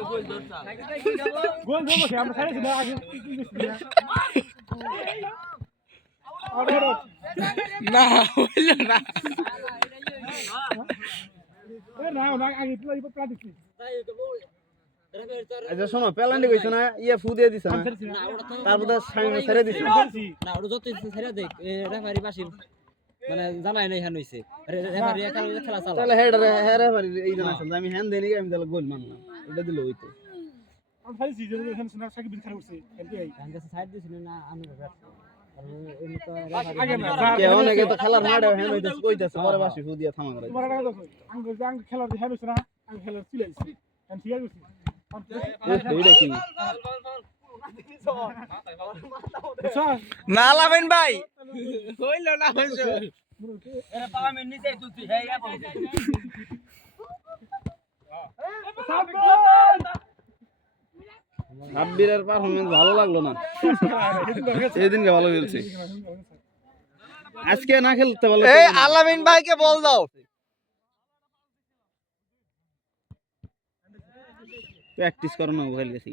গোল ধরবো আমরা ছাড়েছি না আগে না হইল না আচ্ছা শোনো পেলান্ডি কইছো না ইয়া ফু দিয়ে দিছ না তারপর সাইনে ছেড়ে দিছ না ওটা যত ছেড়ে দেখ রেফারি পাশে মানে জানাই নাই হ্যান হইছে রেফারি খেলা চালা তাহলে হেডারে পারি এই জানা আছে আমি হ্যান্ড দেই আমি তাহলে গোল মারলাম এটা দিল হইতো আমি ফাইছি যে হ্যান্ড না সাকিব বিন খারাপ করছে এমপিআই হ্যান কাছে সাইড দিছিল না আমি আগে না অনেকে তো খেলার মাঠে হ্যান্ড হইতাছে কইতাছে পরে বাসি ফু দিয়ে থামা করে তোমার টাকা দাও আঙ্গ খেলার হ্যান্ড হইছে না আমি খেলার চলে আইছি আমি ঠিক আছে এইটা কি না লাভেন ভাই হইল না হইছে এরা পা আমি নিচে তুলছি হে ইয়া বলছি সাব্বিরের পারফরম্যান্স ভালো লাগলো না সেদিনকে ভালো খেলছে আজকে না খেলতে ভালো এই আলামিন ভাইকে বল দাও প্র্যাকটিস করো না খেল গেছি